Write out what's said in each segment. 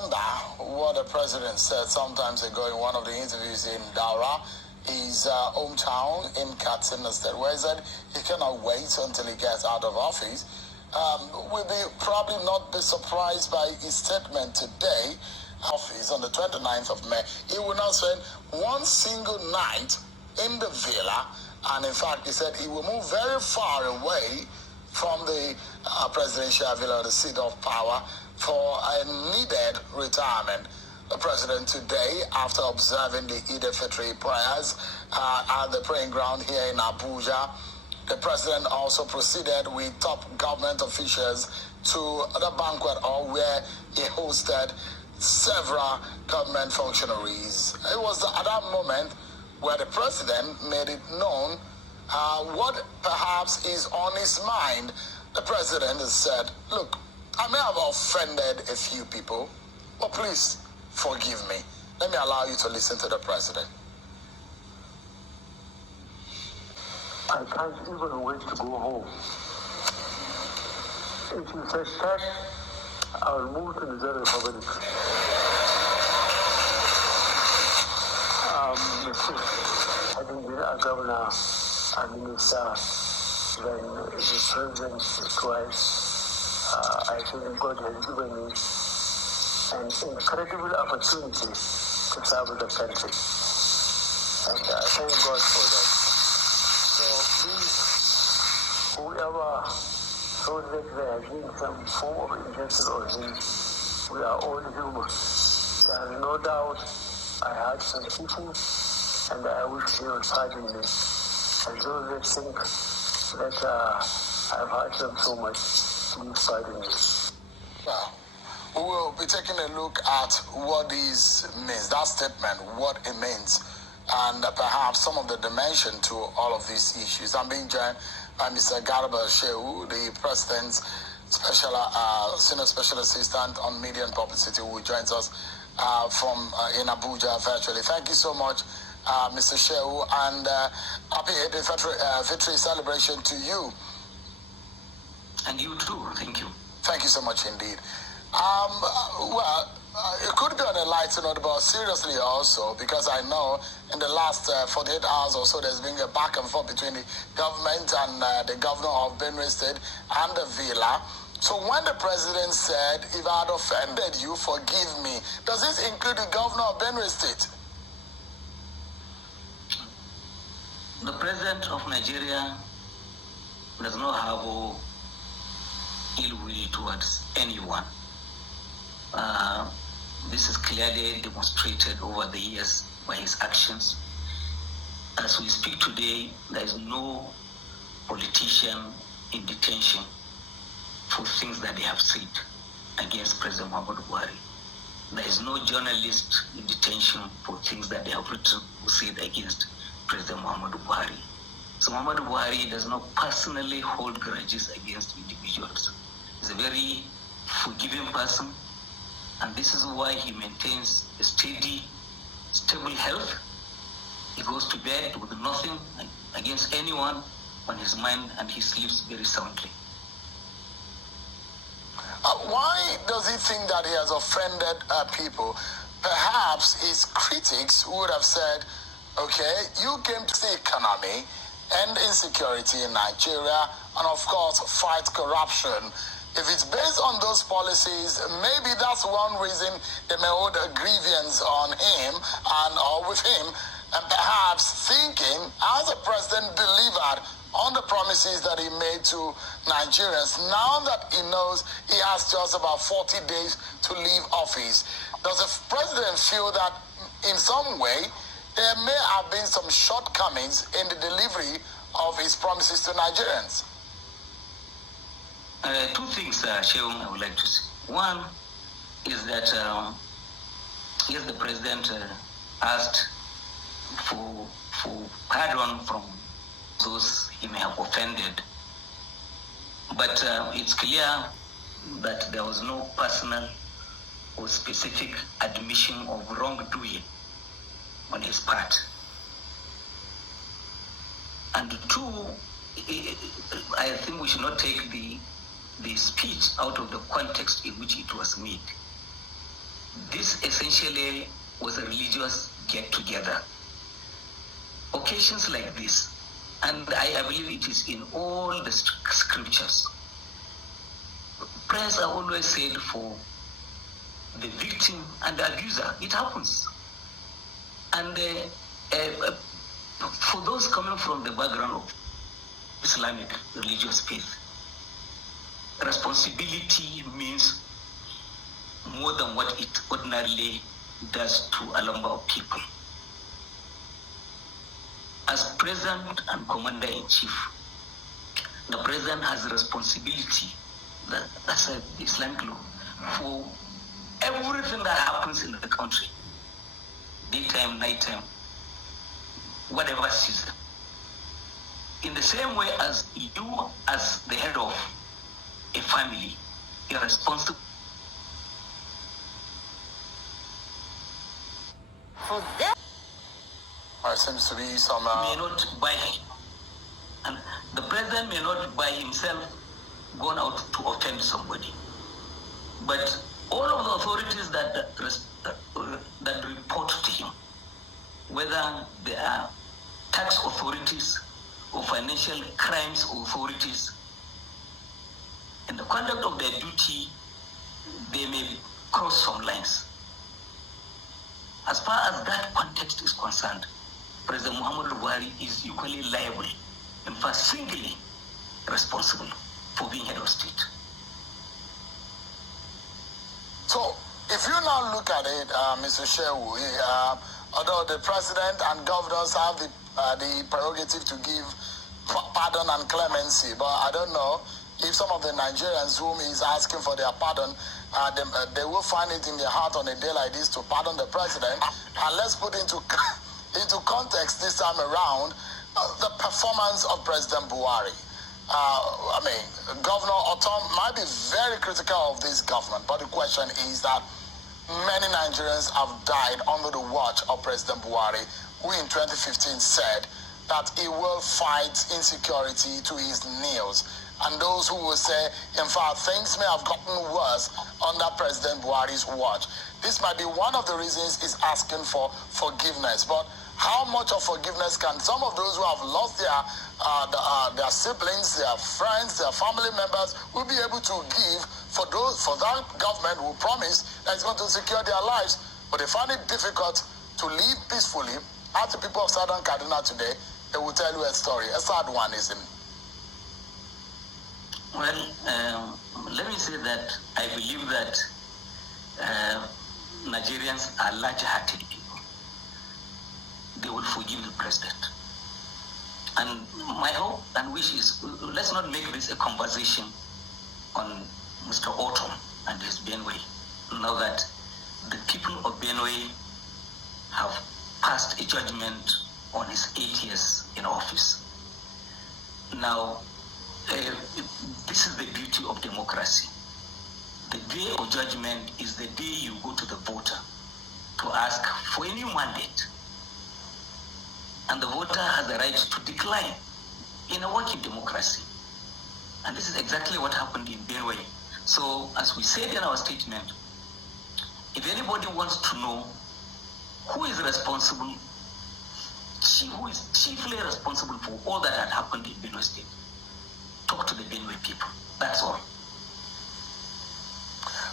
remember what the president said some times ago in one of the interviews in Daura, his hometown in Katsina State, where he said he cannot wait until he gets out of office. We'll probably not be surprised by his statement today, office on the 29th of May. He will not spend one single night in the villa, and in fact, he said he will move very far away from the presidential villa, the seat of power, for a needed retirement. The president today, after observing the Eid al-Fitr prayers at the praying ground here in Abuja, the president also proceeded with top government officials to the banquet hall where he hosted several government functionaries. It was at that moment where the president made it known what perhaps is on his mind. The president has said, look, I may have offended a few people, but please forgive me. Let me allow you to listen to the president. I can't even wait to go home. If you say that, I'll move to Niger Republic. Having been a governor and minister, then the president twice, I think God has given me an incredible opportunity to serve the country. And I thank God for that. So please, whoever thought that there has been some form of injustice or sin, we are all human. There is no doubt I had some people, and I wish they would pardon me. And those that think that I've hurt them so much, please pardon me. Well, we will be taking a look at what this means, that statement, what it means, and perhaps some of the dimension to all of these issues. I'm being joined by Mr. Garba Shehu, the President's Senior Special Assistant on Media and Publicity, who joins us from in Abuja virtually. Thank you so much, Mr. Shehu, and happy Eid al-Fitr celebration to you. And you too, thank you. Thank you so much indeed. It could be on a lighter note, but seriously also, because I know in the last 48 hours or so, there's been a back and forth between the government and the governor of Benue State and the villa. So when the president said, if I had offended you, forgive me, does this include the governor of Benue State? The president of Nigeria does not have ill will towards anyone. This is clearly demonstrated over the years by his actions. As we speak today, there is no politician in detention for things that they have said against President Muhammadu Buhari. There is no journalist in detention for things that they have written or said against President Muhammadu Buhari. So Muhammadu Buhari does not personally hold grudges against individuals. He's a very forgiving person, and this is why he maintains a steady, stable health. He goes to bed with nothing against anyone on his mind, and he sleeps very soundly. Why does he think that he has offended people? Perhaps his critics would have said, okay, you came to the economy, end insecurity in Nigeria, and of course, fight corruption. If it's based on those policies, maybe that's one reason they may hold a grievance on him or with him, and perhaps thinking, as the president delivered on the promises that he made to Nigerians, now that he knows he has just about 40 days to leave office, does the president feel that in some way there may have been some shortcomings in the delivery of his promises to Nigerians? Two things, Sheung, I would like to say. One is that, yes, the president asked for pardon from those he may have offended. But it's clear that there was no personal or specific admission of wrongdoing on his part. And two, I think we should not take the speech out of the context in which it was made. This essentially was a religious get-together. Occasions like this, and I believe it is in all the scriptures, prayers are always said for the victim and the abuser. It happens. And for those coming from the background of Islamic religious faith, responsibility means more than what it ordinarily does to a number of people. As President and Commander-in-Chief, the President has a responsibility, that's an Islamic law, for everything that happens in the country, daytime, nighttime, whatever season. In the same way as you, as the head of a family, you're responsible for that. There seems to be some... may not buy, and the president may not by himself go out to offend somebody. But all of the authorities that report to him, whether they are tax authorities or financial crimes authorities, in the conduct of their duty, they may cross some lines. As far as that context is concerned, President Muhammadu Buhari is equally liable, in fact singly responsible for being head of state. So, if you now look at it, Mr. Shehu, although the president and governors have the prerogative to give pardon and clemency, but I don't know if some of the Nigerians whom he's asking for their pardon, they will find it in their heart on a day like this to pardon the president. And let's put into context this time around the performance of President Buhari. I mean, Governor Otom might be very critical of this government, but the question is that many Nigerians have died under the watch of President Buhari, who in 2015 said that he will fight insecurity to his nails. And those who will say, in fact, things may have gotten worse under President Buhari's watch. This might be one of the reasons he's asking for forgiveness. But how much of forgiveness can some of those who have lost their siblings, their friends, their family members, will be able to give for that government who promised that it's going to secure their lives? But they find it difficult to live peacefully. Ask the people of Southern Kaduna today, they will tell you a story, a sad one, isn't it? Well, let me say that I believe that Nigerians are large-hearted people. They will forgive the president. And my hope and wish is, let's not make this a conversation on Mr. Otom and his Benue. Now that the people of Benue have passed a judgment on his 8 years in office. Now, this is the beauty of democracy. The day of judgment is the day you go to the voter to ask for a new mandate. And the voter has the right to decline in a working democracy. And this is exactly what happened in Benue. So, as we said in our statement, if anybody wants to know who is responsible, who is chiefly responsible for all that had happened in Benue State, talk to the Benue people. That's all.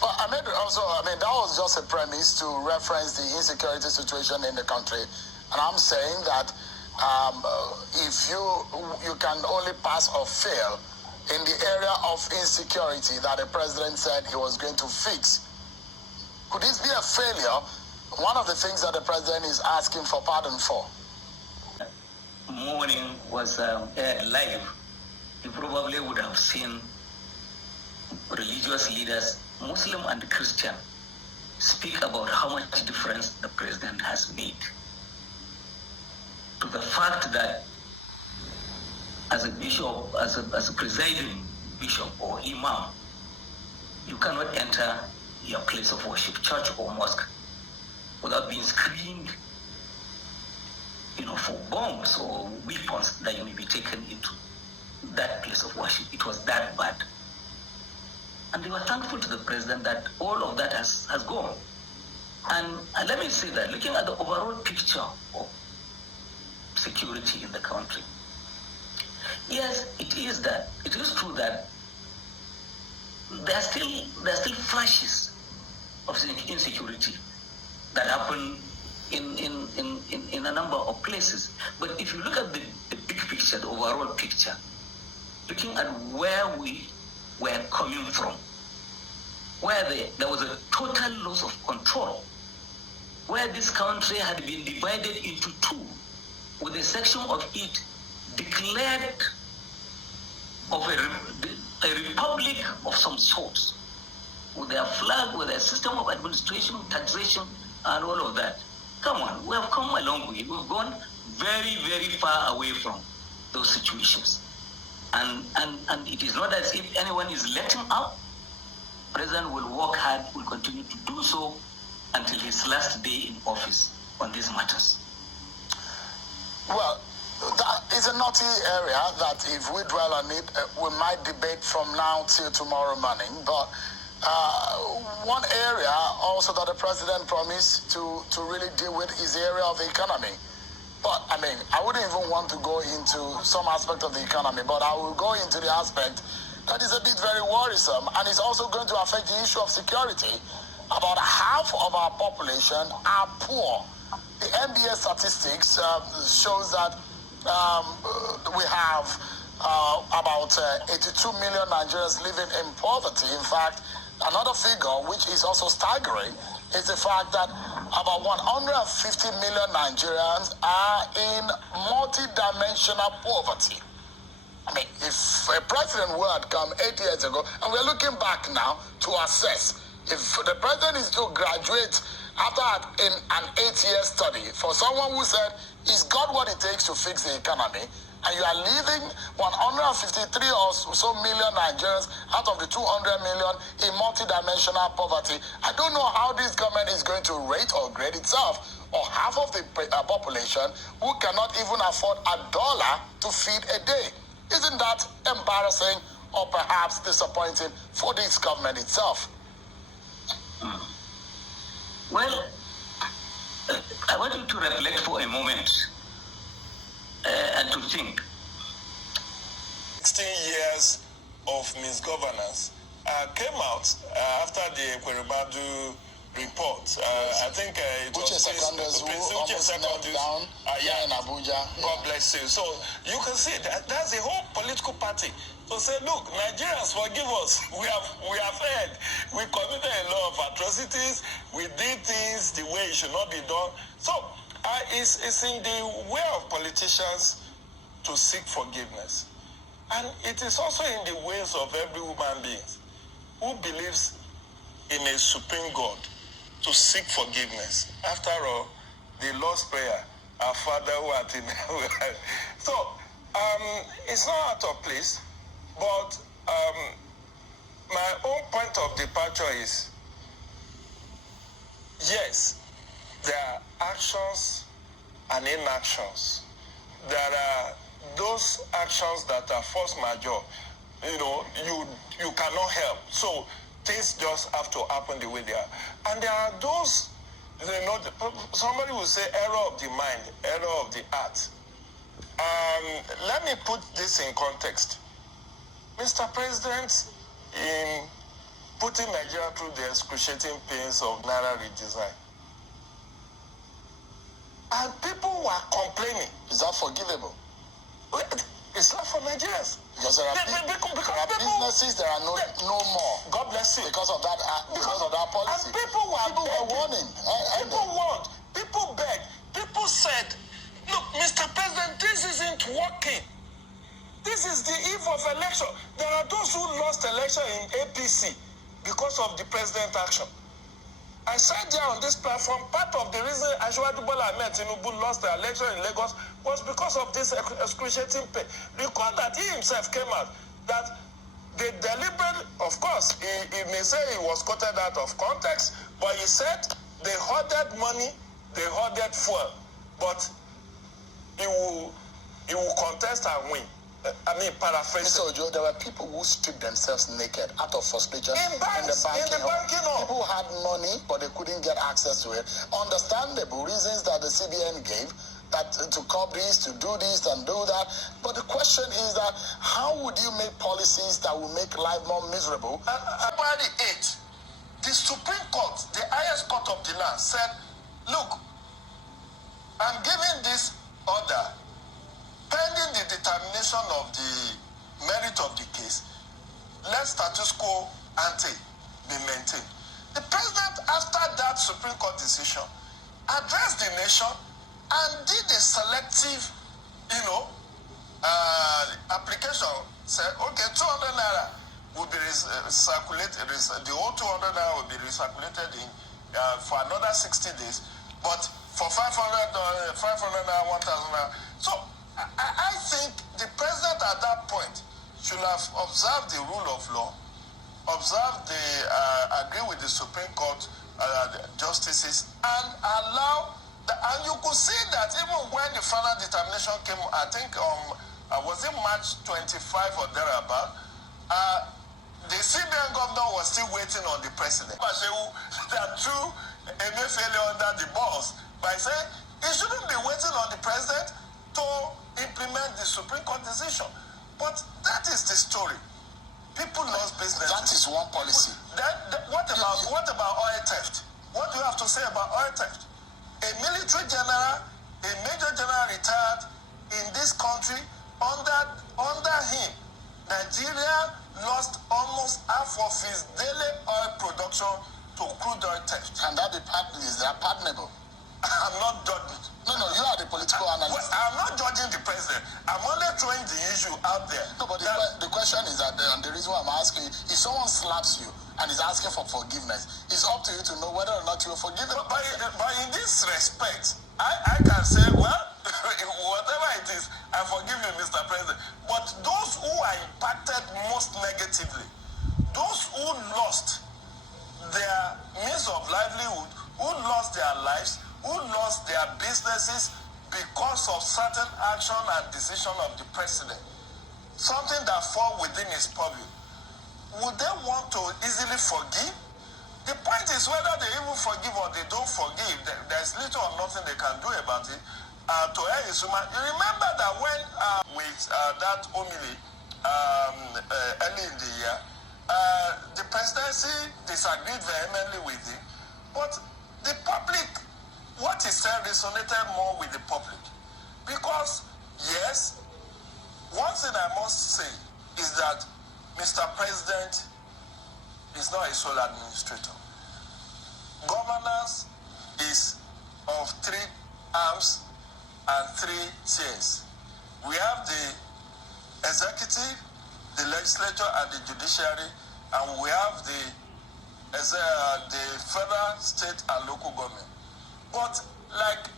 Well, that was just a premise to reference the insecurity situation in the country. And I'm saying that if you can only pass or fail in the area of insecurity that the president said he was going to fix, could this be a failure? One of the things that the president is asking for pardon for. Morning was aired live. You probably would have seen religious leaders, Muslim and Christian, speak about how much difference the president has made. To the fact that as a bishop, as a presiding bishop or imam, you cannot enter your place of worship, church or mosque, without being screened, for bombs or weapons that you may be taken into that place of worship. It was that bad. And they were thankful to the president that all of that has gone. And let me say that looking at the overall picture of security in the country, yes, it is true that there are still flashes of insecurity that happen in a number of places. But if you look at the big picture, the overall picture, looking at where we were coming from, where there was a total loss of control, where this country had been divided into two, with a section of it declared of a republic of some sort, with their flag, with their system of administration, taxation, and all of that. Come on, we have come a long way. We've gone very, very far away from those situations. And it is not as if anyone is letting up. The President will work hard, will continue to do so until his last day in office on these matters. Well, that is a naughty area that if we dwell on it, we might debate from now till tomorrow morning. But one area also that the President promised to really deal with is the area of the economy. But, I mean, I wouldn't even want to go into some aspect of the economy, but I will go into the aspect that is a bit very worrisome, and it's also going to affect the issue of security. About half of our population are poor. The NBA statistics shows that we have about 82 million Nigerians living in poverty. In fact, another figure which is also staggering is the fact that about 150 million Nigerians are in multi-dimensional poverty. I mean, if a president had come 8 years ago, and we're looking back now to assess, if the president is to graduate after an 8-year study, for someone who said he's got what it takes to fix the economy, and you are leaving 153 or so million Nigerians out of the 200 million in multidimensional poverty, I don't know how this government is going to rate or grade itself, or half of the population who cannot even afford $1 to feed a day. Isn't that embarrassing or perhaps disappointing for this government itself? Well, I want you to reflect for a moment and to think. 16 years of misgovernance came out after the Kweribadu report. I think it was down in Abuja. God bless you. So you can see that's the whole political party. So say, look, Nigerians, forgive us. We have heard. We committed a lot of atrocities. We did things the way it should not be done. So it's in the way of politicians to seek forgiveness. And it is also in the ways of every human being who believes in a supreme God to seek forgiveness. After all, the Lord's Prayer, our Father who art in heaven. So it's not out of place, but my own point of departure is, yes, there are actions and inactions. There are those actions that are force majeure. You know, you cannot help. So things just have to happen the way they are. And there are those, you know, somebody will say error of the mind, error of the heart. Let me put this in context. Mr. President, in putting Nigeria through the excruciating pains of Naira Redesign, and people were complaining. Is that forgivable? It's not for Nigerians. Because there are businesses that are no more. God bless you. Because of that policy. And people were warning. People begged. People said, look, Mr. President, this isn't working. This is the eve of election. There are those who lost election in APC because of the president action. I sat there on this platform. Part of the reason Asiwaju Bola Ahmed Tinubu lost the election in Lagos was because of this excruciating pain. Recall that he himself came out that they deliberately, of course, he may say he was quoted out of context, but he said they hoarded money, they hoarded fuel, but he will contest and win. paraphrasing. Mr. Ojo, there were people who stripped themselves naked out of frustration In the banking hall. People had money, but they couldn't get access to it. Understandable reasons that the CBN gave, that to curb this, to do this and do that. But the question is that how would you make policies that will make life more miserable? February 8th, the Supreme Court, the highest court of the land, said, look, I'm giving this order pending the determination of the merit of the case. Let status quo ante be maintained. The president, after that Supreme Court decision, addressed the nation and did a selective, application. Said, okay, 200 naira will be circulated. The whole 200 naira will be recirculated for another 60 days. But for 500 naira, 1,000 naira. So I think the president at that point should have observed the rule of law, agree with the Supreme Court justices, and allow. And you could see that even when the final determination came, I think, was it March 25 or thereabout, the CBN governor was still waiting on the president. That threw Emefiele under the bus by saying he shouldn't be waiting on the president to implement the Supreme Court decision. But that is the story. People lost business. That is one policy. What about oil theft? What do you have to say about oil theft? A military general, a major general retired in this country. Under him, Nigeria lost almost half of his daily oil production to crude oil theft. And that is pardonable. I'm not judging. No, you are the political analyst. I'm not judging the president. I'm only throwing the issue out there. No, but the question is that, and the reason why I'm asking, if someone slaps you and is asking for forgiveness, it's up to you to know whether or not you will forgive them. But in this respect, I can say, well, whatever it is, I forgive you, Mr. President. But those who are impacted most negatively, those who lost their means of livelihood, who lost their lives, who lost their businesses because of certain action and decision of the president, something that fall within his purview, would they want to easily forgive? The point is whether they even forgive or they don't forgive. There's little or nothing they can do about it. To err is human. You remember that when with that homily early in the year, the presidency disagreed vehemently with it, but the public, what he said resonated more with the public. Because, yes, one thing I must say is that Mr. President is not a sole administrator. Governance is of 3 arms and 3 tiers. We have the executive, the legislature, and the judiciary, and we have the federal, state, and local government. But like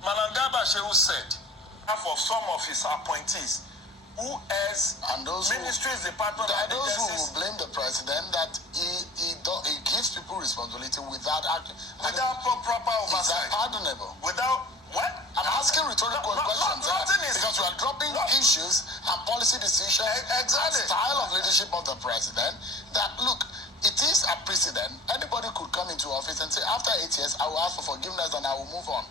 Malangaba Shehu said, half of some of his appointees, who has ministries, department, there are and those agencies, who will blame the president that he gives people responsibility without proper oversight. Is that pardonable? Without what? I'm asking rhetorical questions because we are dropping issues and policy decisions and style of leadership of the president. That look, it is a precedent. Anybody could come into office and say, after 8 years, I will ask for forgiveness and I will move on.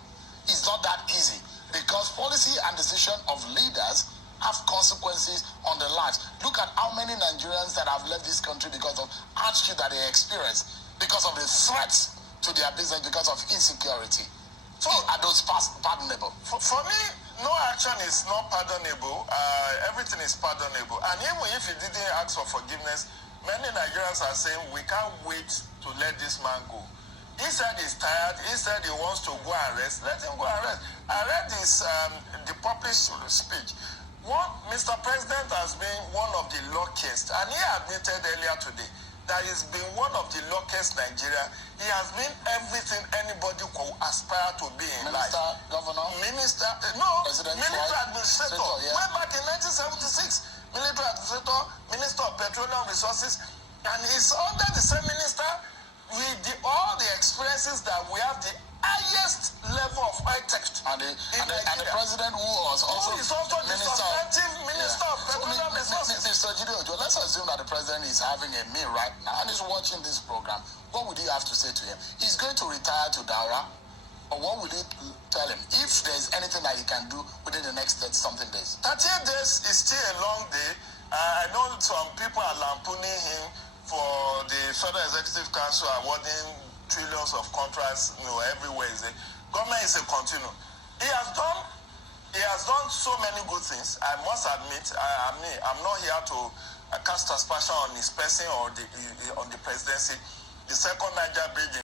It's not that easy because policy and decision of leaders have consequences on their lives. Look at how many Nigerians that have left this country because of hardship that they experience, because of the threats to their business, because of insecurity. So are those pardonable? For me, no action is not pardonable. Everything is pardonable. And even if he didn't ask for forgiveness, many Nigerians are saying we can't wait to let this man go. He said he's tired. He said he wants to go and rest. Let him go and rest. I read this, the published speech. Mr. President has been one of the luckiest, and he admitted earlier today that he's been one of the luckiest Nigeria. He has been everything anybody could aspire to be in life. Governor? Minister, President, military administrator. Yeah. Went back in 1976, military administrator, Minister of Petroleum Resources, and he's under the same minister with all the experiences that we have the highest level of high tech. And the president who was also the substantive stop. Mr. Gideon, let's assume that the president is having a meal right now and is watching this program. What would you have to say to him? He's going to retire to Daura. Or what would you tell him if there's anything that he can do within the next 30-something days? 38 days is still a long day. I know some people are lampooning him for the Federal Executive Council awarding trillions of contracts, every Wednesday. Government is a continuum. He has done so many good things. I must admit, I'm not here to cast aspersion on his person or on the presidency. The second Niger bridge